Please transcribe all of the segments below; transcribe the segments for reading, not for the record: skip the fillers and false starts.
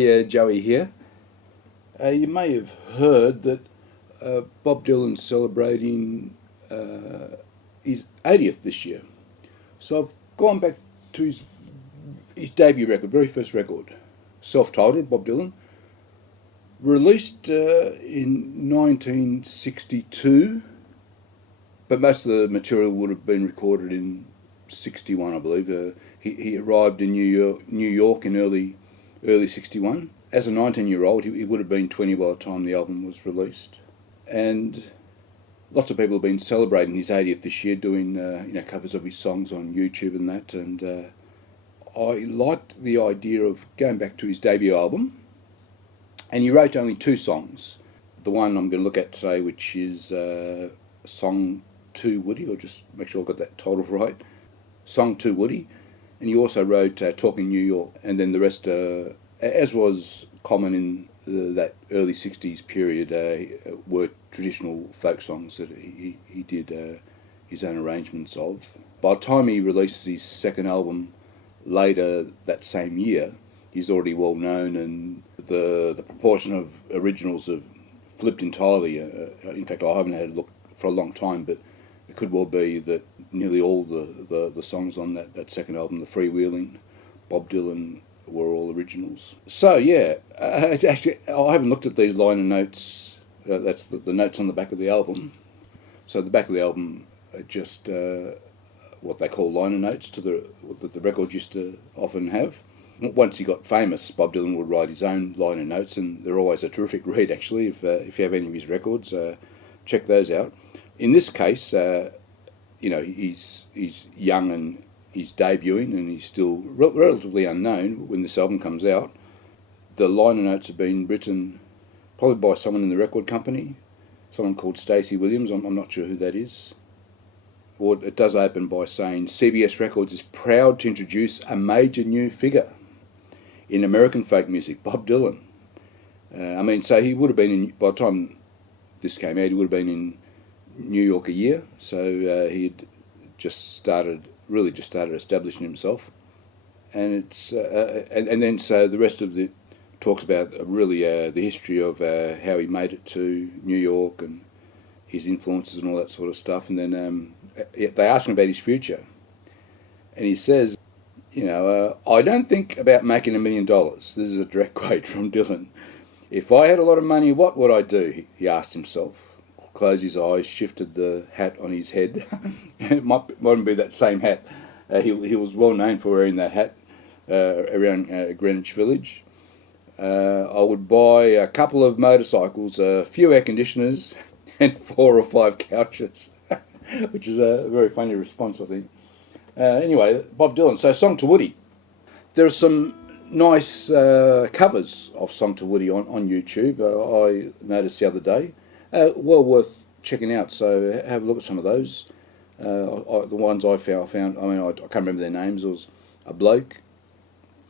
G'day, Joey here. You may have heard that Bob Dylan's celebrating his 80th this year. So I've gone back to his debut record, very first record, self-titled, Bob Dylan, released in 1962, but most of the material would have been recorded in 61, I believe. He arrived in New York in early 61. As a 19-year-old, he would have been 20 by the time the album was released. And lots of people have been celebrating his 80th this year, doing covers of his songs on YouTube and that. And I liked the idea of going back to his debut album. And he wrote only 2 songs. The one I'm going to look at today, which is Song to Woody, or just make sure I got that title right. Song to Woody. And he also wrote Talking New York. And then the rest, as was common in that early 60s period, were traditional folk songs that he did his own arrangements of. By the time he releases his second album later that same year, he's already well known, and the proportion of originals have flipped entirely. In fact, I haven't had a look for a long time, but it could well be that nearly all the songs on that second album, the freewheeling Bob Dylan, were all originals. So yeah, actually, I haven't looked at these liner notes. That's the notes on the back of the album. So the back of the album are just what they call liner notes that the records used to often have. Once he got famous, Bob Dylan would write his own liner notes, and they're always a terrific read, actually. If you have any of his records, check those out. In this case, he's young and he's debuting, and he's still relatively unknown when this album comes out. The liner notes have been written probably by someone in the record company, someone called Stacey Williams. I'm not sure who that is. Or it does open by saying, CBS Records is proud to introduce a major new figure in American folk music, Bob Dylan. So he would have been, by the time this came out, he would have been in New York a year, so he'd just started establishing himself, and it's and then so the rest of it talks about really the history of how he made it to New York and his influences and all that sort of stuff. And then they ask him about his future, and he says, I don't think about making $1 million. This is a direct quote from Dylan. If I had a lot of money, what would I do? He asked himself. Closed his eyes, shifted the hat on his head. It mightn't be that same hat. He was well known for wearing that hat around Greenwich Village. I would buy a couple of motorcycles, a few air conditioners, and 4 or 5 couches, which is a very funny response, I think. Anyway, Bob Dylan. So, Song to Woody. There are some nice covers of Song to Woody on YouTube. I noticed the other day. Well worth checking out, so have a look at some of those. The ones I found, I can't remember their names. It was a bloke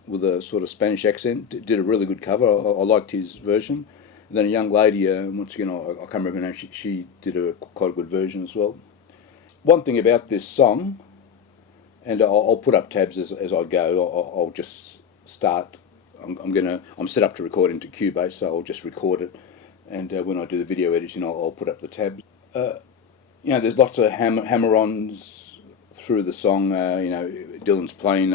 with a sort of Spanish accent, did a really good cover. I liked his version. And then a young lady, once again, I can't remember her name, she did quite a good version as well. One thing about this song, and I'll put up tabs as I go, I'll just start. I'm set up to record into Cubase, so I'll just record it. And when I do the video editing, I'll put up the tabs. There's lots of hammer-ons through the song. Dylan's playing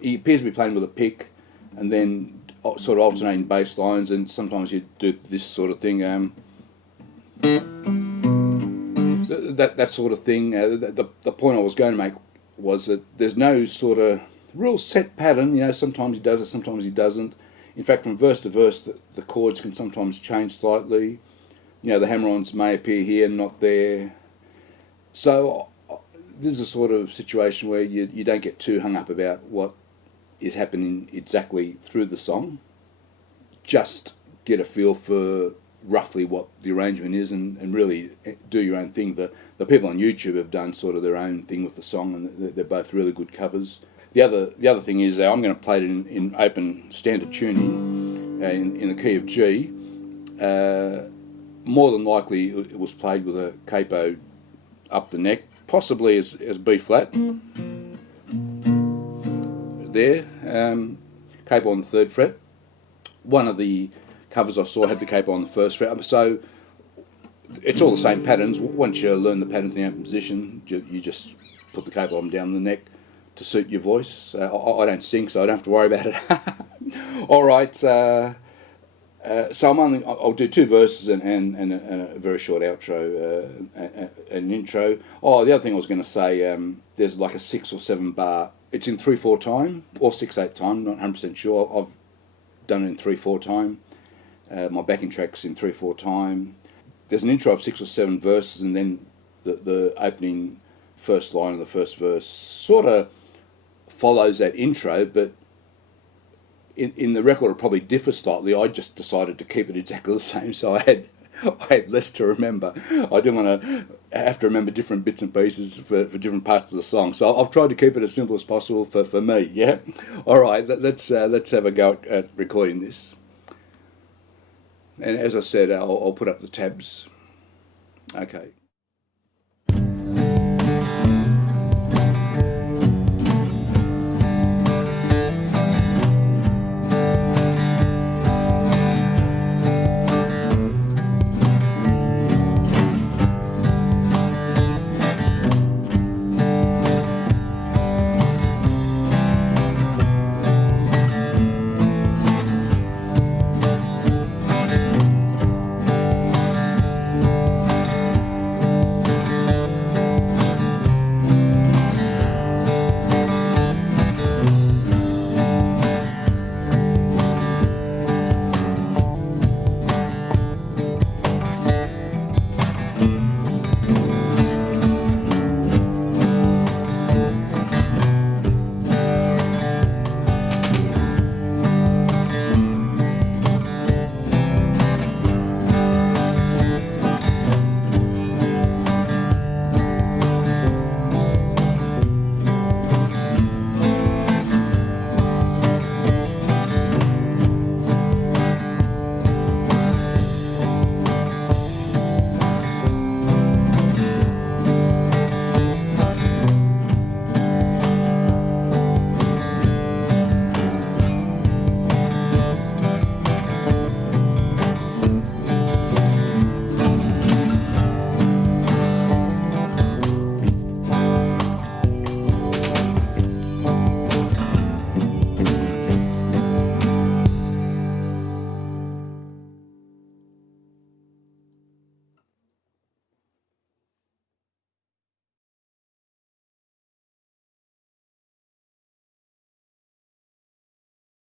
he appears to be playing with a pick, and then sort of alternating bass lines, and sometimes you do this sort of thing. That sort of thing. The point I was going to make was that there's no sort of real set pattern. Sometimes he does it, sometimes he doesn't. In fact, from verse to verse, the chords can sometimes change slightly. The hammer-ons may appear here and not there. So this is a sort of situation where you don't get too hung up about what is happening exactly through the song. Just get a feel for roughly what the arrangement is, and really do your own thing. The people on YouTube have done sort of their own thing with the song, and they're both really good covers. The other thing is I'm going to play it in open standard tuning in the key of G. More than likely it was played with a capo up the neck, possibly as B flat. there. Capo on the 3rd fret. One of the covers I saw had the capo on the 1st fret. So it's all the same patterns. Once you learn the patterns in the open position, you just put the capo on down the neck to suit your voice. I don't sing, so I don't have to worry about it. All right. So I'll do 2 verses and a very short outro, an intro. Oh, the other thing I was going to say, there's like a 6 or 7 bar. It's in 3/4 time or 6/8 time. Not 100% sure. I've done it in 3/4 time. My backing track's in 3/4 time. There's an intro of 6 or 7 verses, and then the opening first line of the first verse sort of follows that intro, but in the record it probably differs slightly. I just decided to keep it exactly the same, so I had less to remember. I didn't want to have to remember different bits and pieces for different parts of the song, so I've tried to keep it as simple as possible for me. Yeah. All right, let's have a go at recording this. And as I said, I'll put up the tabs. Okay.